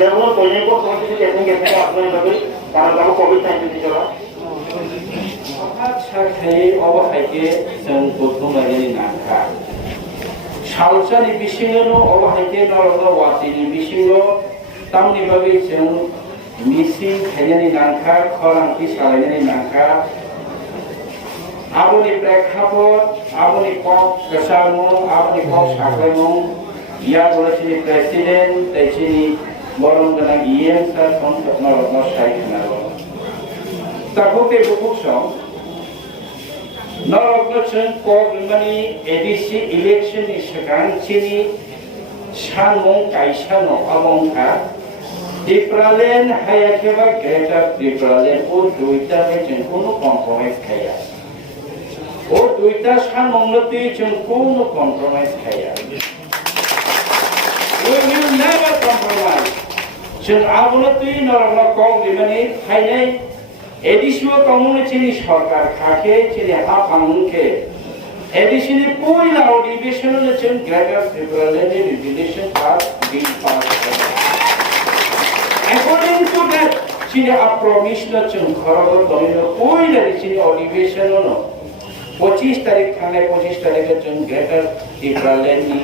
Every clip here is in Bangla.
Devon Koyne ko kung sino getting আপনার ভাবে কারণ আমরা কোভিড-19 চলা সাথে অবহাইকে जों बुथुमनायनि नाखा सालसानि बिसिङाव अबहायके नरग वासिनि बिसिङाव तामनि बागै जों मिसिं खायनायनि नाखा खरांथि सालायनायनि नाखा आबुनि प्रेक्षापट आबुनि कक गोसारमुं आबुनि कक साख्लायमुं या बरसिनि प्रेसिडेन्ट दैसिनि बरं गोनां इएम सार नरग सायखनारो ताखौते बुकुसं नरगनों कगमानि एडिसि इलेक्शन नि सिगांथिनि सानमों कायसानो अबंखा त्रिपुरालेण्ड हायाखेबा ग्रेटर त्रिपुरालेण्ड ओ दुइटा में जों कोनो कम्प्रोमाइज खाया ओ दुइटा सानमोंलति जों कोनो कम्प्रोमाइज खाया we will never compromise जों आबुलति नरगन कगमानि फाइनाय एडिसुआ कम्युनिटीनि सरकार खाके चिनि हाफांके एडिसनि पहिला अधिवेशननो जों greater Tripuraland resolution pass bill pass according to that चिनि अप्रमिसनो जों खरगो तनिनो पहिला चिनि अधिवेशननो 25 तारिख थांनाय 25 तारिखে जों ग्रेटर त्रिपुरालेण्डनि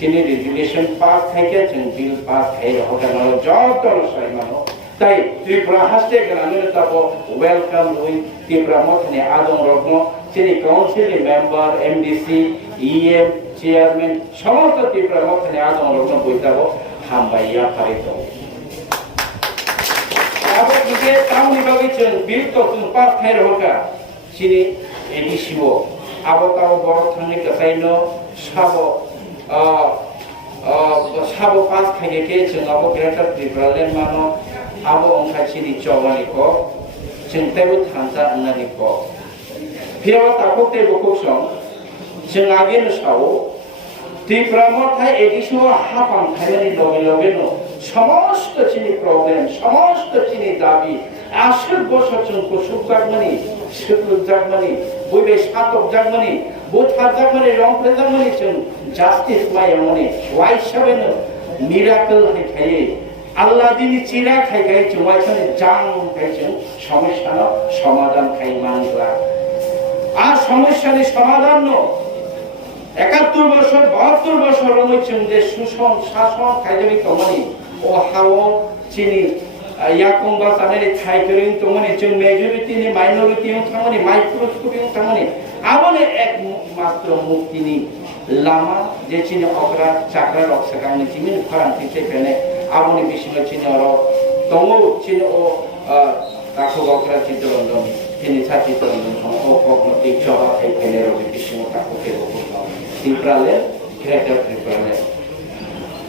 चिनि रेजुलेशन पास खाके जों बिल पास खायो हगानो जतन साइमानो ताई त्रिपुरा हास्ते गनानो ताबो वेलकम हुई त्रिपुरा मथने आदम रत्न चिनि council member MDC EM chairman समस्त त्रिपुरा मथने आदम रत्न बयताबो हामबाया फारितो आबो बिके ताउनि बागै जों बिल तो जों पास खायो होगा चिनि एडिसिओ आबो ताबो बर थांनि कसाइनो साबो साबो पास खायके जों आबो ग्रेटर त्रिपुरालेण्ड मानो आबो अंखाचिनि चौगानि को जोंतेबो थांजा होननानै को फिरावा ताखौते बुकुसं जों आगेनो सावो त्रिपुरा मथाय एडिसो हाफां खायनायनि लगे लगेनो समस्त चिनि प्रब्लेम समस्त चिनि दाबि आसुर बसर जों कुसुबजागमानि सुकुबजागमानि बयबे सातबजागमानि बुथारजागमानि रंफ्रेजागमानि जों जास्टिस मायामनि वाइसाबेनो मिराकल हैखायै আল্লাহ দিনি চিরা খাই গাই চুমাইছনে জাং খাইছেন সমস্যার সমাধান খাই মানলা আর সমস্যার সমাধান ন 71 বছর 72 বছর রয়েছেন যে সুশাসন শাসন খাইজমি তমনি ও হাও চিনি ইয়াকংবা জানেরি খাইতরিং তমনি जों মেজরিটি নি মাইনরিটি তমনি মাইক্রোস্কোপিং তমনি আমনে একমাত্র মুক্তিনি লামা যে চিনি অপরাধ চাকরা রক্ষাকাঙ্গি চিনি ফারান্তি চেপেনে आबुनि बिसिङाव चिनरो दङ चिन ओ ताखौ गक्रा चित्ररंजन चिनि साथि चित्ररंजन ओ कग्निटिभ जवा थाइ फेनेरो बिसिङाव ताखौ केबो त्रिपुरालेण्ड ग्रेटर त्रिपुरालेण्ड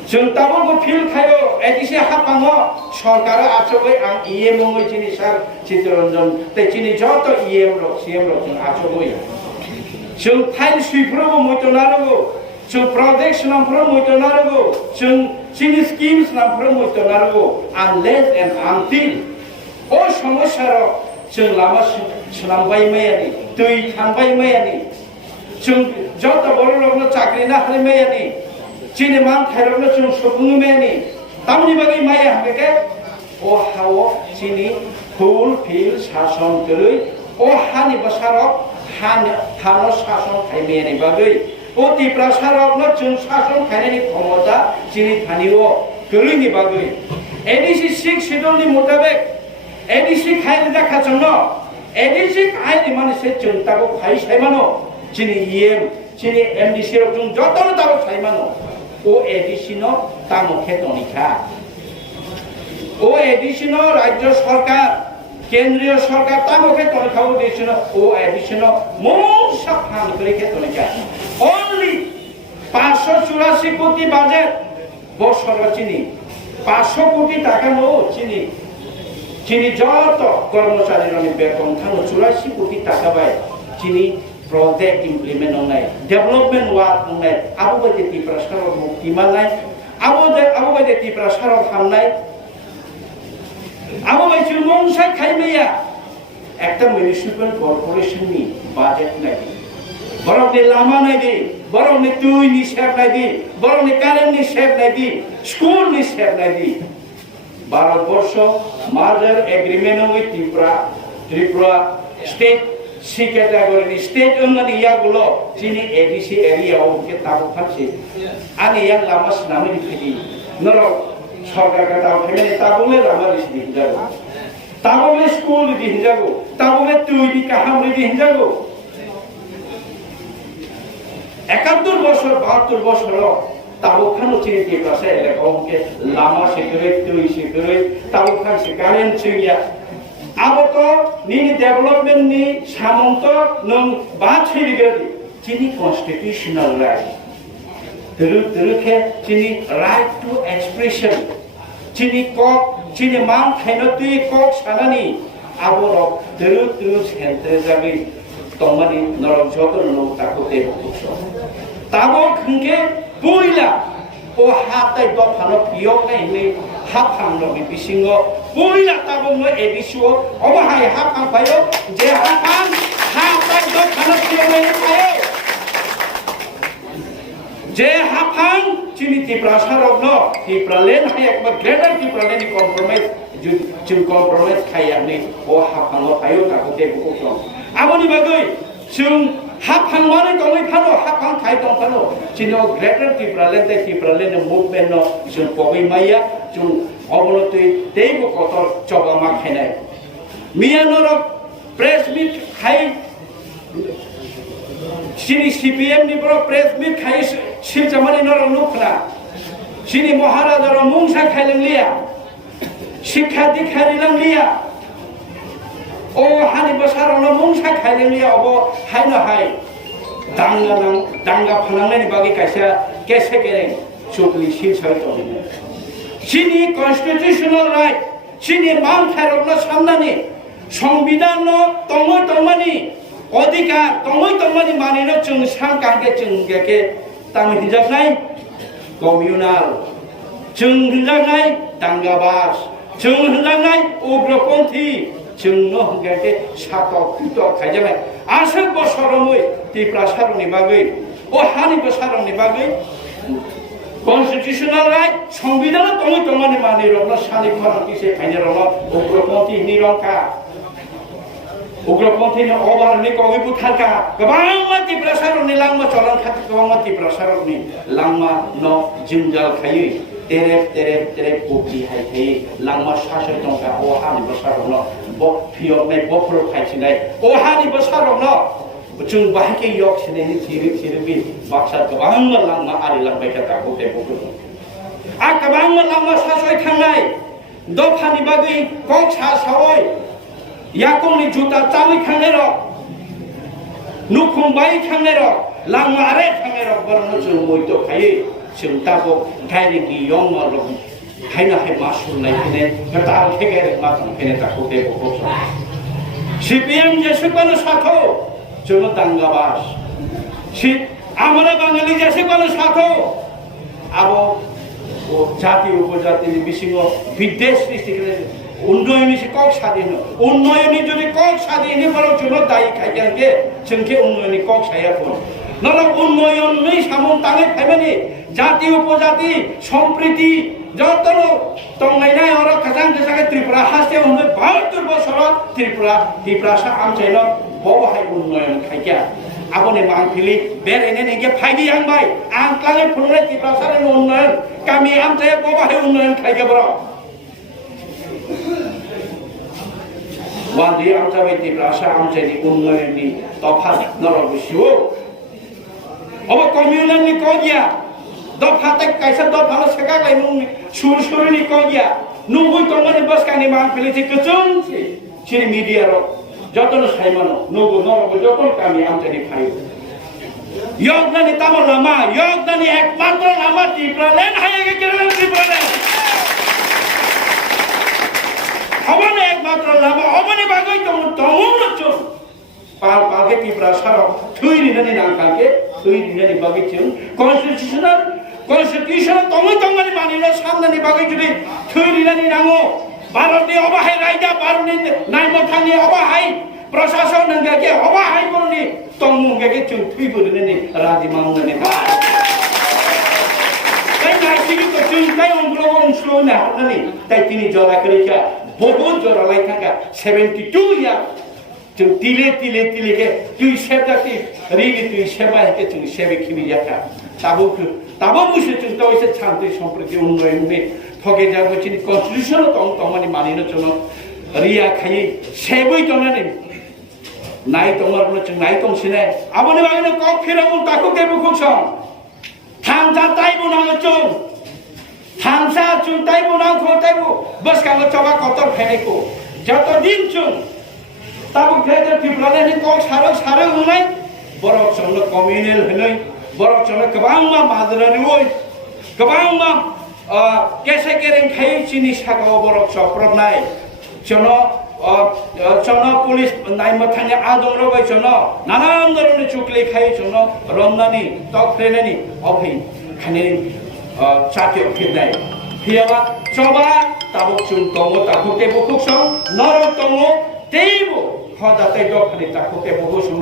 जों ताबो फिल खायो एदिसे हापाङो सरकार आचबै आं इएम मङै चिनि सार चित्ररंजन ते चिनि जत इएम रो सीएम रो जों आचबै जों फाइल सुइफ्रोबो मयतनारगो जों प्रोजेक्ट नामफ्रो मयतनारगो जों चिनि स्कीम्स नामफ्रो मयतनारगो unless and until ओ समस्यार जों लामा सुनांबाय मैयानि दै थांबाय मैयानि जों जत बर'लगनो चाकरि ना हले मैयानि चिनि मान थाइरगनो जों सुबुं मैयानि तामनि बागै माया हाके ओ हाव चिनि फुल फिल शासन करै ओ हानि बसारक हानो शासन थाइ मैयानि बागै अति प्रसारकनो जों शासन खायनायनि क्षमता चिनि थानिओ गोरैनि बागै एडिसि 6 शेड्यूलनि मुताबिक एडिसि खायनो जाखाजोंनो एडिसि खायनि मानसि जों ताबो खाय सायमानो चिनि इएम चिनि एमडीसी रो जों जतनो ताबो सायमानो ओ एडिसि नो तामो खेतनिखा ओ एडिसि नो राज्य सरकार केंद्रीय सरकार तामो खेतनिखाओ देशनो ओ एडिसि नो मोसा फान करे खेतनिखा only 584 কোটি বাজেট বছর চিনি 500 কোটি টাকা নো চিনি চিনি যত কর্মচারীর বেতন থানো 84 কোটি টাকা বাই চিনি প্রজেক্ট ইমপ্লিমেন্ট নাই ডেভেলপমেন্ট ওয়ার্ক নাই আবু বাদে ত্রিপুরা সরকার মুক্তি মাননাই আবু বাদে ত্রিপুরা সরকার হামনাই আবু বাই চুমংসা খাইমেয়া একটা মিউনিসিপাল কর্পোরেশননি বাজেট নাই बरंनि लामा नायदि बरंनि दैनि सेब नायदि बरंनि कारेन्टनि सेब नायदि स्कुलनि सेब नायदि ভারতবর্ষ মার্জার এগ্রিমেন্ট হই Tripura state C category state অঙ্গনি ইয়াগুলো চিনি এডিসি এরিয়াও কে তাবো খাচ্ছে আনি ইয়াং লামা স্নামে দিদি নর সরকার কাটা ফেমিলি তাবলে লামা দিদি যাবো তাবলে স্কুল দিদি যাবো তাবলে তুই কাহাম দিদি যাবো 71 বছর 72 বছর তাবো খানো চিনি কে পাশে এলাকাকে লামা সেকুরে তুই সেকুরে তাবো খান সে কারেন্ট চিয়া আবতো নিনি ডেভেলপমেন্ট নি সামন্ত নং বাছিরিগদি চিনি কনস্টিটিউশনাল রাইট তুরুখে চিনি রাইট টু এক্সপ্রেশন চিনি কক চিনি মান খাইনো তুই কক সানানি আবর তুরু সেন্তে যাবি তমানি নরক যতন নো তাকোতে হকছ তাবো খঙ্কে বুইলা ও হাতাই দফানো পিয়ক নাইনি হাফাংনো বিপিসিংহ বুইলা তাবো নো এবিসুও অবাহাই হাফাং পায়ো যে হাফাং হাতাই দফানো পিয়ক নাইনি পায়ো যে হাফাং চিনি ত্রিপ্রাসারক ন ত্রিপ্রালেন হাই একবার গ্রেটার ত্রিপ্রালেন কম্প্রোমাইজ जों कम्प्रोमाइज खायानि ओ हाफाङाव थायो ताखौते बुखौ आबोनि बागै जों हाफाङानो दङै फानो हाफां खाय दं फानो चिनो ग्रेटर टिप्रालेन मुभमेन्ट न जों पबै माइया जों अबनति तेबो कतर चबामा खायनाय मियानर प्रेस मिट खाय सिनि सीपीएम नि ब्रो प्रेस मिट खाय सिलजामानि नर नुखना सिनि महाराजार मुंसा खायलंलिया शिक्षा दीक्षा लिया ओ हानि बसारावनो मुंसा खायलिया अब हायनो हाय दांगा फालांनायनि बागै कायसा केसे गेरें सुखलि सिलसाय दं सिनि कन्स्टिट्यूशनल राइट सिनि मान थायरनो सामनानि संविधान तंगमानि अधिकार तंगमानि मानिनो जों सां कांगे जों गेके ताम हिजाबनाय कमिउनाल जों हिजाबनाय दांगाबाज जों होनलांनाय उग्रपन्थी जोंनो होनगाके सातक पितक खायजानाय आसो बसरमै त्रिप्रासारनि बागै ओ हानि बसारनि बागै कन्स्टिट्यूशनल राइट संविधान तंगमानि मानि रनो सानि फारांतिसे खायनो रनो उग्रपन्थी निरंका उग्रपन्थीनि अबारनि कवि बुथारका गोबां त्रिप्रासारनि लांमा चलन खाथि गोबां त्रिप्रासारनि लांमा न जिंजाल खायै तेरे कोपी हाय थे लांमा सासै दंगा ओ हानि बसारनो ब फियनाय बफ्रो खायसिनाय ओ हानि बसारनो जों बाहायके यक सिनेनि थिरि बाक्सा गोबां लांमा आरि लांबाय था गते बखो आ गोबां लांमा सासै थांनाय दफानि बागै कक सासावै याकंनि जुता चावै थांनाय र नुखुंबाय थांनाय र लांमा आरे थांनाय र बरनो जों मयतो खायै जों दाबो गायरिंनि यं मारो हायना हाय मासुल नायफिने गदाल खेगेरे मा थांफिने ताखौ देबो बसो सीपीएम जेसेबानो साथो जों दांगाबास सि আমরা বাঙালি जेसेबानो साथो आबो জাতি উপজাতিनि बिसिङाव विदेश सृष्टिले उन्नयननि কক স্বাধীন उन्नयननि যদি কক স্বাধীন বড় জন্য দায়ী খাইজানকে जोंके उन्नयननि কক सायाफोर नरक उन्नयननि सामन ताङै फायमानि जाति उपजाति सम्प्रीति जतनो तंनायनाय और खजां खजां त्रिपुरा हासे हुन 72 बছर त्रिपुरा आमचैन बहाय उन्नयन खायजा आबने मांफिलि बेरेने नेगे फायदि आंबाय आं क्लाङै फुंनाय त्रिपुरानि उन्नयन गामि आमचै बहाय उन्नयन खायजा बर वादि आमचाबाय त्रिपुरा आमचैनि उन्नयननि तफा नरक बिसियो अब कम्युनलनि कगिया दफाते कैसा दफानो सेका गायनु सुरसुरनि कगिया नुबुय तंगनि बसकानि मांफिलिथि गजोंसि सिरि मीडिया रो जतन साइमानो नुबु नरबो जतन कामी आमचैनि फायो योगदानि तामो लामा योगदानि एकमात्र लामा त्रिपुरालेन हायगे केरल त्रिपुरालेन हबने एकमात्र लामा हबने बागै तंगुनो चो पाल पालके त्रिपुरासाराव थैरिनानि नांखाके थैरिनानि बागै जों कन्स्टिट्यूशन तंगमानि मानिनो सामनानि बागै जुदि थैरिनानि नांगौ भारतनि अबाहाय रायजा भारतनि नायमथानि अबाहाय प्रशासन नंगाके अबाहाय बरनि तंगमुगाके जों थैबोदोनि राजि मावनानि बै नायसिबिखौ जों काय अंग्ल अंस्ल না হাঁটনি তাই তিনি জলা করেছে বহু জড়ালাই থাকা 72 ইয়ার जों तिले तिले तिले के तुई सेबदाति रिनि तुई सेबा के जों सेबे खिबि जाखा ताबो बुसे जों तो एसे शान्ति सम्प्रति उन्नयननि थगे जाबो चिनि कन्स्टिट्यूशन तो माने मानिनो जों रिया खाइ सेबै तनानै नाय तंगरनो जों नाय तंसिने आबोनि बागैनो कक फिराबो ताको केबो खुसं थांजा ताइबो नाङो जों थांजा जों ताइबो नाङ खताइबो बस काङो चबा कतर फेनेको जत दिन जों ताबो ग्रेटर पिपलाने नि कक सारो होनाय बरक संनो कम्युनेल होनाय बरक संनो गोबां मा मादरानि ओय गोबां मा केसे केरें खाय चिनि सागाव बरक सप्रबनाय चनो पुलिस नायमा थांने आदम रबाय चनो नानान धरननि चुकले खाय चनो रमनानि तकफ्रेनानि अफै खाने चाटे फिरनाय फियाबा चबा ताबो चुन तंगो ताखो तेबो खुसं नर तंगो तेबो खदाते दखनि ताखो तेबो खुसं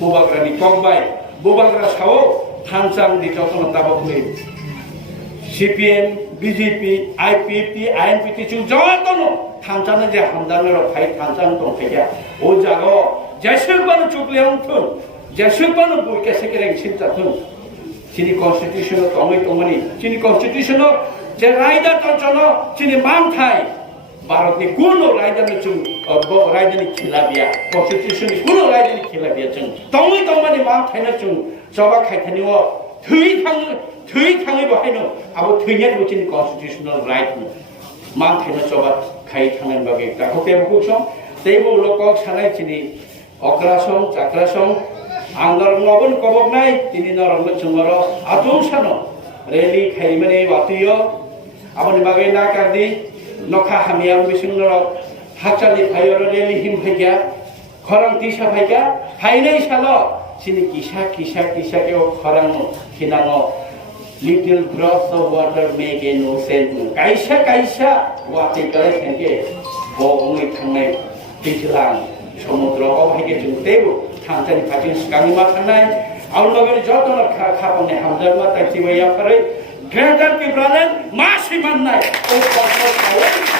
बुबाग्रानि कगबाय बुबाग्रा Sao थांसां दिजतन Tabo खुइ CPM BJP IPP INPT जों जतन थांसानो जे हामदानो फाइ थांसां दंफैया ओ जागो जेसेबानो चुकलेयाव थुन जेसेबानो बुके सेकेरें सिनताथुन चिनि कन्स्टिट्यूशन तंगै चिनि कन्स्टिट्यूशन जे रायदा तंचनो चिनि मानथाय भारतनि कुनो रायदानि जों रायदानि खिलाबिया कन्स्टिट्यूशन कुनो रायदानि खिलाबिया जों तंगै मानथायना जों जबा खायथानिव थै थाङै बाहायनो आबो थैनाय चिनि कन्स्टिट्यूशनल राइट मानथायना जबा खाय थांनाय बागै ताखौ तेबो सम तेबो लोकक सानाय चिनि अक्रासम चाक्रासम आंगार नबन कबकनाय तिनि नरंग चुंगरो आतुं सानो रेली खायमाने वातियो आबनि बागै ना कादि नखा हामिया बिसिंगर हाचालि फायर रेली हिम फाइया खरं तिसा फाइया फाइनै सालो सिनि किसा के खरं खिनाङो little drops of water make an ocean kaisa wati kale thenge bongoi thangnai दैज्लां समुद्रआव हायगे जों तेबो थांजानि फाथिं सिगांनि मा थांनाय आवलगनि जतन खापांनि हामजामा ताइथिबाया फरै ग्रेटर पिब्रालेन मासि माननाय ओ